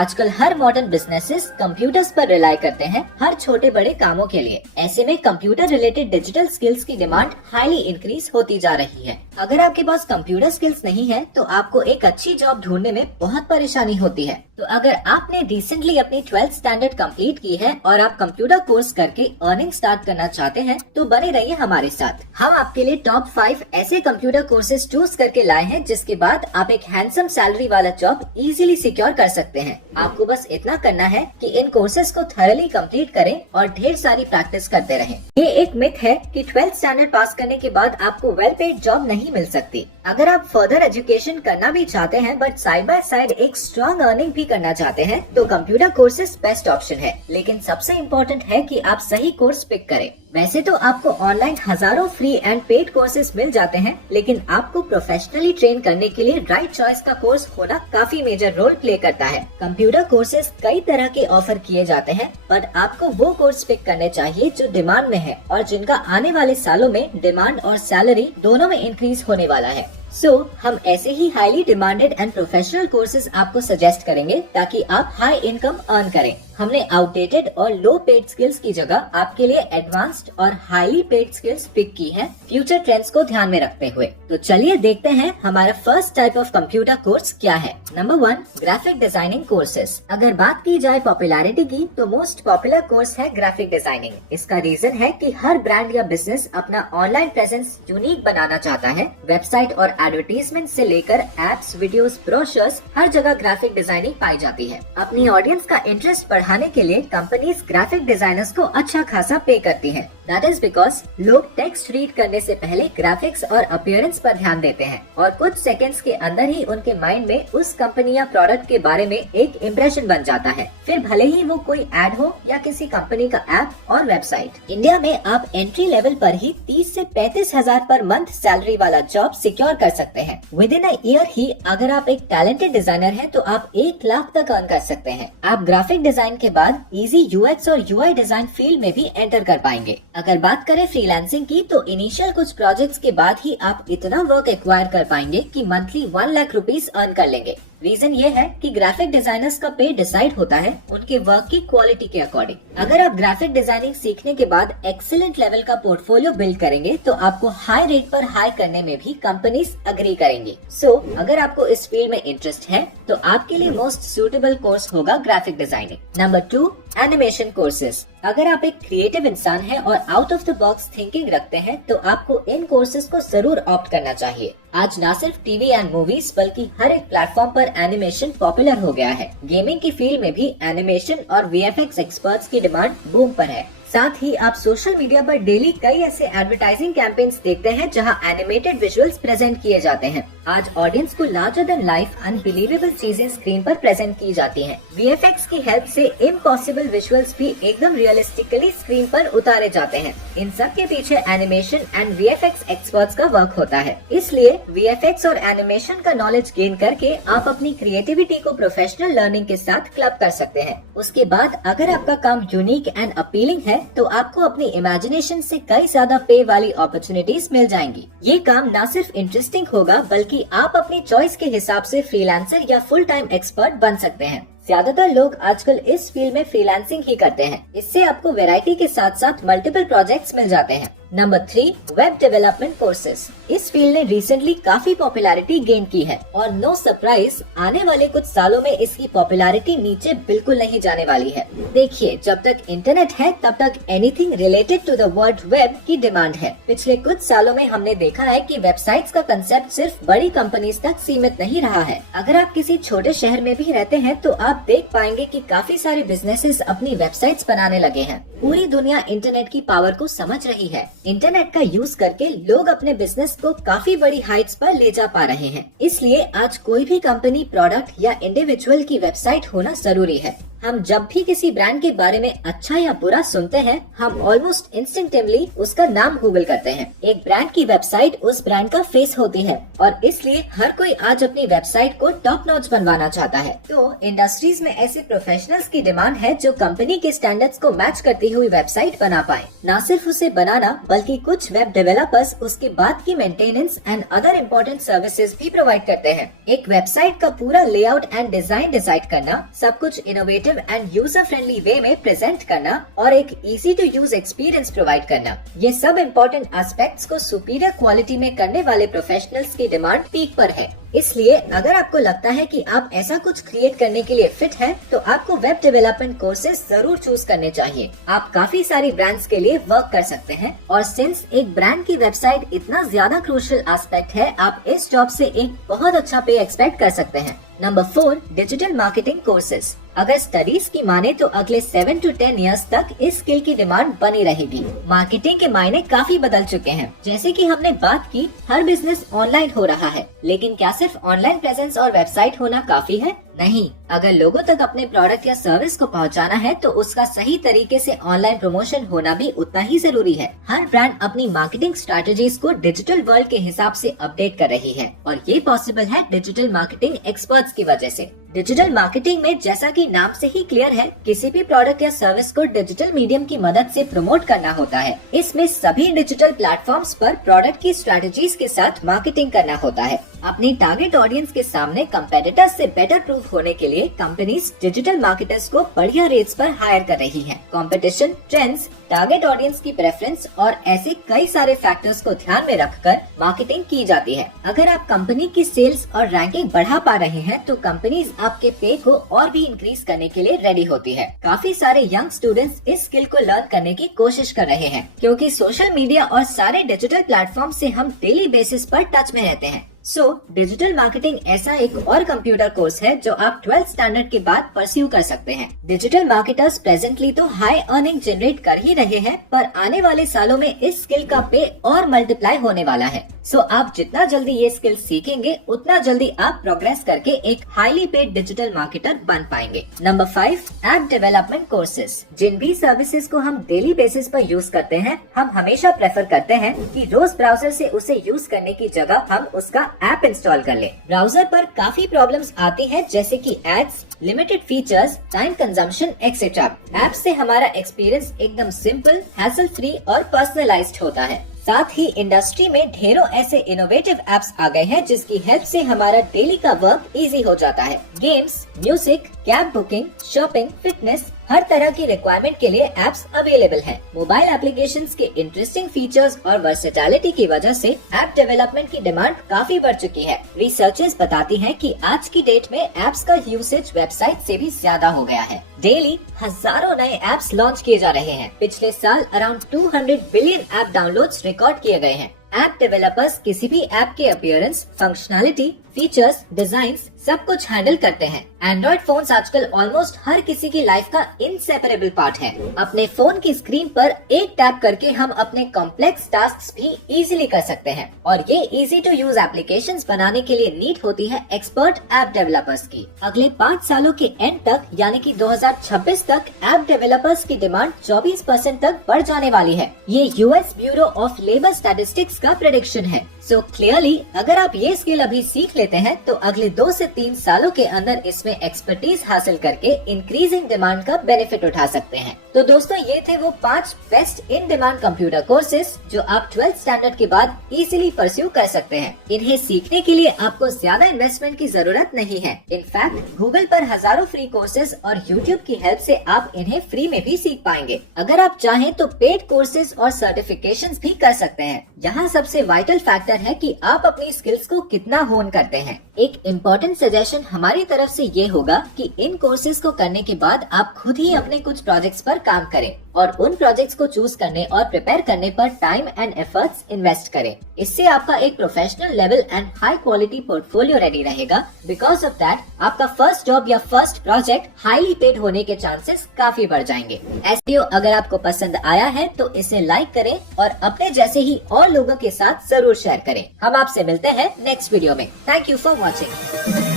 आजकल हर modern businesses computers पर rely करते हैं हर छोटे बड़े कामों के लिए। ऐसे में कंप्यूटर रिलेटेड डिजिटल स्किल्स की डिमांड हाईली इंक्रीज होती जा रही है। अगर आपके पास कंप्यूटर स्किल्स नहीं है तो आपको एक अच्छी जॉब ढूंढने में बहुत परेशानी होती है। तो अगर आपने रिसेंटली अपनी 12th स्टैंडर्ड कंप्लीट की है और आप कंप्यूटर कोर्स करके अर्निंग स्टार्ट करना चाहते हैं तो बने रहिए हमारे साथ। हम आपके लिए टॉप 5 ऐसे कंप्यूटर कोर्सेज चूज करके लाए हैं जिसके बाद आप एक हैंडसम सैलरी वाला जॉब इजीली सिक्योर कर सकते हैं। आपको बस इतना करना है कि इन कोर्सेज को थॉरली कंप्लीट करें और ढेर सारी प्रैक्टिस करते रहें। ये एक मिथ है कि 12th स्टैंडर्ड पास करने के बाद आपको वेल पेड जॉब नहीं मिल सकती। अगर आप फर्दर एजुकेशन करना भी चाहते हैं बट साइड बाय साइड एक स्ट्रॉन्ग अर्निंग भी करना चाहते हैं तो कंप्यूटर कोर्सेज बेस्ट ऑप्शन है। लेकिन सबसे इम्पोर्टेंट है कि आप सही कोर्स पिक करें। वैसे तो आपको ऑनलाइन हजारों फ्री एंड पेड कोर्सेज मिल जाते हैं, लेकिन आपको प्रोफेशनली ट्रेन करने के लिए राइट चॉइस का कोर्स होना काफी मेजर रोल प्ले करता है। कंप्यूटर कोर्सेज कई तरह के ऑफर किए जाते हैं, बट आपको वो कोर्स पिक करने चाहिए जो डिमांड में है और जिनका आने वाले सालों में डिमांड और सैलरी दोनों में इंक्रीज होने वाला है। हम ऐसे ही highly demanded and professional courses आपको सजेस्ट करेंगे ताकि आप हाई इनकम अर्न करें। हमने आउटडेटेड और लो पेड स्किल्स की जगह आपके लिए एडवांस्ड और हाईली पेड स्किल्स पिक की हैं, फ्यूचर ट्रेंड्स को ध्यान में रखते हुए। तो चलिए देखते हैं हमारा first type of computer course क्या है। Number 1, graphic designing courses. अगर बात की जाए पॉपुलैरिटी की तो मोस्ट पॉपुलर कोर्स है ग्राफिक डिजाइनिंग। इसका रीजन है कि हर ब्रांड या बिजनेस अपना ऑनलाइन प्रेजेंस यूनिक बनाना चाहता है। वेबसाइट और एडवर्टीजमेंट से लेकर एप्स, वीडियोस, ब्रोशर्स, हर जगह ग्राफिक डिजाइनिंग पाई जाती है। अपनी ऑडियंस का इंटरेस्ट बढ़ाने के लिए कंपनीज ग्राफिक डिजाइनर्स को अच्छा खासा पे करती हैं। दैट इज बिकॉज लोग टेक्स्ट रीड करने से पहले ग्राफिक्स और अपीयरेंस पर ध्यान देते हैं और कुछ सेकंड्स के अंदर ही उनके माइंड में उस कंपनी या प्रोडक्ट के बारे में एक इम्प्रेशन बन जाता है, फिर भले ही वो कोई एड हो या किसी कंपनी का ऐप और वेबसाइट। इंडिया में आप एंट्री लेवल पर ही 30 से 35 हजार पर मंथ सैलरी वाला जॉब सिक्योर कर सकते हैं। विद इन अ ईयर ही अगर आप एक टैलेंटेड डिजाइनर हैं तो आप 1 लाख तक अर्न कर सकते हैं। आप ग्राफिक डिजाइन के बाद इजी यूएक्स और यूआई डिजाइन फील्ड में भी एंटर कर पाएंगे। अगर बात करें फ्रीलांसिंग की तो इनिशियल कुछ प्रोजेक्ट्स के बाद ही आप इतना वर्क एक्वायर कर पाएंगे कि मंथली 1 लाख रुपीस अर्न कर लेंगे। रीजन ये है कि ग्राफिक डिजाइनर्स का पे डिसाइड होता है उनके वर्क की क्वालिटी के अकॉर्डिंग। अगर आप ग्राफिक डिजाइनिंग सीखने के बाद एक्सीलेंट लेवल का पोर्टफोलियो बिल्ड करेंगे तो आपको हाई रेट पर हायर करने में भी कंपनीज अग्री करेंगी। अगर आपको इस फील्ड में इंटरेस्ट है तो आपके लिए मोस्ट सूटेबल कोर्स होगा graphic designing. Number 2, animation courses. अगर आप एक क्रिएटिव इंसान हैं और out of the box thinking रखते हैं तो आपको इन कोर्सेज को जरूर ऑप्ट करना चाहिए। आज न सिर्फ टीवी एंड मूवीज बल्कि हर एक प्लेटफॉर्म पर एनिमेशन पॉपुलर हो गया है। गेमिंग की फील्ड में भी एनिमेशन और वीएफएक्स एक्सपर्ट्स की डिमांड बूम पर है। साथ ही आप सोशल मीडिया पर डेली कई ऐसे एडवर्टाइजिंग कैंपेन्स देखते हैं जहां एनिमेटेड विजुअल्स प्रेजेंट किए जाते हैं। आज ऑडियंस को लार्जर देन लाइफ अनबिलीवेबल चीजें स्क्रीन पर प्रेजेंट की जाती हैं। वीएफएक्स की हेल्प से इम्पॉसिबल विजुअल्स भी एकदम रियलिस्टिकली स्क्रीन पर उतारे जाते हैं। इन सब के पीछे एनिमेशन एंड वीएफएक्स एक्सपर्ट्स का वर्क होता है। इसलिए वीएफएक्स और एनिमेशन का नॉलेज गेन करके आप अपनी क्रिएटिविटी को प्रोफेशनल लर्निंग के साथ क्लब कर सकते हैं। उसके बाद अगर आपका काम यूनिक एंड अपीलिंग है तो आपको अपनी इमेजिनेशन से कई ज्यादा पे वाली अपॉर्चुनिटीज मिल जाएंगी। ये काम न सिर्फ इंटरेस्टिंग होगा बल्कि आप अपनी चॉइस के हिसाब से फ्रीलांसर या फुल टाइम एक्सपर्ट बन सकते हैं। ज्यादातर लोग आजकल इस फील्ड में फ्रीलांसिंग ही करते हैं। इससे आपको वैरायटी के साथ साथ मल्टीपल प्रोजेक्ट्स मिल जाते हैं। Number 3, web development courses. इस फील्ड ने रिसेंटली काफी पॉपुलैरिटी गेन की है और नो सरप्राइज आने वाले कुछ सालों में इसकी पॉपुलैरिटी नीचे बिल्कुल नहीं जाने वाली है। देखिए, जब तक इंटरनेट है तब तक anything related to the world web की डिमांड है। पिछले कुछ सालों में हमने देखा है कि वेबसाइट्स का कंसेप्ट सिर्फ बड़ी कंपनीज तक सीमित नहीं रहा है। अगर आप किसी छोटे शहर में भी रहते हैं तो आप देख पाएंगे कि काफी सारे बिजनेसेस अपनी वेबसाइट्स बनाने लगे हैं। पूरी दुनिया इंटरनेट की पावर को समझ रही है। इंटरनेट का यूज करके लोग अपने बिजनेस को काफी बड़ी हाइट्स पर ले जा पा रहे हैं। इसलिए आज कोई भी कंपनी, प्रोडक्ट या इंडिविजुअल की वेबसाइट होना जरूरी है। हम जब भी किसी ब्रांड के बारे में अच्छा या बुरा सुनते हैं, हम ऑलमोस्ट इंस्टिंक्टिवली उसका नाम गूगल करते हैं। एक ब्रांड की वेबसाइट उस ब्रांड का फेस होती है और इसलिए हर कोई आज अपनी वेबसाइट को टॉप नॉच बनवाना चाहता है। तो इंडस्ट्रीज में ऐसे प्रोफेशनल्स की डिमांड है जो कंपनी के स्टैंडर्ड्स को मैच करती हुई वेबसाइट बना पाए। न सिर्फ उसे बनाना बल्कि कुछ वेब डेवलपर्स उसके बाद की maintenance and other important services भी प्रोवाइड करते हैं। एक वेबसाइट का पूरा लेआउट एंड डिजाइन डिसाइड करना, सब कुछ innovative and user friendly way में प्रेजेंट करना और एक easy to use experience provide करना, ये सब इम्पोर्टेंट एस्पेक्ट्स को सुपीरियर क्वालिटी में करने वाले प्रोफेशनल्स की डिमांड पीक पर है। इसलिए अगर आपको लगता है कि आप ऐसा कुछ क्रिएट करने के लिए फिट हैं, तो आपको वेब डेवलपमेंट कोर्सेज जरूर चूज करने चाहिए। आप काफी सारी ब्रांड्स के लिए वर्क कर सकते हैं और सिंस एक ब्रांड की वेबसाइट इतना ज्यादा क्रूशियल एस्पेक्ट है, आप इस जॉब से एक बहुत अच्छा पे एक्सपेक्ट कर सकते हैं। Number 4, digital marketing courses. अगर स्टडीज की माने तो अगले 7 to 10 इयर्स तक इस स्किल की डिमांड बनी रहेगी। मार्केटिंग के मायने काफी बदल चुके हैं। जैसे कि हमने बात की, हर बिजनेस ऑनलाइन हो रहा है, लेकिन क्या सिर्फ ऑनलाइन प्रेजेंस और वेबसाइट होना काफी है? नहीं, अगर लोगों तक अपने प्रोडक्ट या सर्विस को पहुंचाना है तो उसका सही तरीके से ऑनलाइन प्रमोशन होना भी उतना ही जरूरी है। हर ब्रांड अपनी मार्केटिंग स्ट्रैटेजीज को डिजिटल वर्ल्ड के हिसाब से अपडेट कर रही है और ये पॉसिबल है डिजिटल मार्केटिंग एक्सपर्ट्स की वजह से। डिजिटल मार्केटिंग में जैसा कि नाम से ही क्लियर है, किसी भी प्रोडक्ट या सर्विस को डिजिटल मीडियम की मदद से प्रमोट करना होता है। इसमें सभी डिजिटल प्लेटफॉर्म्स पर प्रोडक्ट की स्ट्रैटेजीज के साथ मार्केटिंग करना होता है। अपनी टारगेट ऑडियंस के सामने कंपेटिटर्स से बेटर प्रूफ होने के लिए कंपनीज डिजिटल मार्केटर्स को बढ़िया रेट्स पर हायर कर रही हैं। कंपटीशन, ट्रेंड्स, टारगेट ऑडियंस की प्रेफरेंस और ऐसे कई सारे फैक्टर्स को ध्यान में रखकर मार्केटिंग की जाती है। अगर आप कंपनी की सेल्स और रैंकिंग बढ़ा पा रहे हैं तो कंपनीज आपके पे को और भी इंक्रीज करने के लिए रेडी होती है। काफी सारे यंग स्टूडेंट्स इस स्किल को लर्न करने की कोशिश कर रहे हैं, क्योंकि सोशल मीडिया और सारे डिजिटल प्लेटफॉर्म से हम डेली बेसिस पर टच में रहते हैं। डिजिटल मार्केटिंग ऐसा एक और कंप्यूटर कोर्स है जो आप 12th स्टैंडर्ड के बाद परस्यू कर सकते हैं। डिजिटल मार्केटर्स प्रेजेंटली तो हाई अर्निंग जनरेट कर ही रहे हैं, पर आने वाले सालों में इस स्किल का पे और मल्टीप्लाई होने वाला है। आप जितना जल्दी ये स्किल सीखेंगे, उतना जल्दी आप प्रोग्रेस करके एक हाईली पेड डिजिटल मार्केटर बन पाएंगे। Number 5, app development courses. जिन भी सर्विसेज को हम डेली बेसिस पर यूज करते हैं, हम हमेशा प्रेफर करते हैं कि रोज ब्राउजर से उसे यूज करने की जगह हम उसका ऐप इंस्टॉल कर लें। ब्राउजर पर काफी प्रॉब्लम्स आती हैं, जैसे कि ads, limited features, time consumption etcetera. App से हमारा एक्सपीरियंस एकदम सिंपल, हैसल फ्री और पर्सनलाइज्ड होता है। साथ ही इंडस्ट्री में ढेरों ऐसे इनोवेटिव एप्स आ गए हैं जिसकी हेल्प से हमारा डेली का वर्क इजी हो जाता है। Games, music, cab booking, shopping, fitness, हर तरह की रिक्वायरमेंट के लिए एप्स अवेलेबल हैं। मोबाइल एप्लीकेशंस के इंटरेस्टिंग फीचर्स और वर्सेटैलिटी की वजह से ऐप डेवलपमेंट की डिमांड काफी बढ़ चुकी है। रिसर्चर्स बताती हैं कि आज की डेट में एप्स का यूसेज वेबसाइट से भी ज्यादा हो गया है। डेली हजारों नए एप्स लॉन्च किए जा रहे हैं। पिछले साल around 200 billion app downloads record किए गए हैं। ऐप डेवलपर्स किसी भी ऐप के अपीयरेंस, फंक्शनैलिटी, फीचर्स, डिजाइन्स सब कुछ हैंडल करते हैं। एंड्रॉइड फोन्स आजकल ऑलमोस्ट हर किसी की लाइफ का इनसेपरेबल पार्ट है। अपने फोन की स्क्रीन पर एक टैप करके हम अपने कॉम्प्लेक्स टास्क्स भी इजीली कर सकते हैं और ये इजी टू यूज एप्लीकेशंस बनाने के लिए नीड होती है एक्सपर्ट ऐप डेवलपर्स की। अगले 5 सालों के एंड तक यानी कि 2026 तक ऐप डेवलपर्स की डिमांड 24% तक बढ़ जाने वाली है। ये US bureau of labour statistics का प्रेडिक्शन है। क्लियरली अगर आप ये स्किल अभी सीख लेते हैं तो अगले 2 से 3 सालों के अंदर इसमें एक्सपर्टीज हासिल करके इंक्रीजिंग डिमांड का बेनिफिट उठा सकते हैं। तो दोस्तों, ये थे वो 5 best in demand computer courses जो आप 12th स्टैंडर्ड के बाद इजीली परस्यू कर सकते हैं। इन्हें सीखने के लिए आपको ज्यादा इन्वेस्टमेंट की जरूरत नहीं है। इनफैक्ट गूगल पर हजारों फ्री कोर्सेज और यूट्यूब की हेल्प से आप इन्हें फ्री में भी सीख पाएंगे। अगर आप चाहें तो पेड कोर्सेज और सर्टिफिकेशंस भी कर सकते हैं। यहाँ सबसे वाइटल फैक्टर है कि आप अपनी स्किल्स को कितना होन करते हैं। एक इम्पोर्टेंट सजेशन हमारी तरफ से ये होगा कि इन कोर्सेज को करने के बाद आप खुद ही अपने कुछ प्रोजेक्ट्स पर काम करें और उन प्रोजेक्ट्स को चूज करने और प्रिपेयर करने पर टाइम एंड एफर्ट्स इन्वेस्ट करें। इससे आपका एक professional level and high quality portfolio ready रहेगा। बिकॉज ऑफ दैट आपका फर्स्ट जॉब या फर्स्ट प्रोजेक्ट हाईली पेड होने के चांसेस काफी बढ़ जाएंगे। ऐसे वीडियो अगर आपको पसंद आया है तो इसे लाइक करें और अपने जैसे ही और लोगों के साथ जरूर शेयर करें। हम आपसे मिलते हैं नेक्स्ट वीडियो में। Thank you for watching.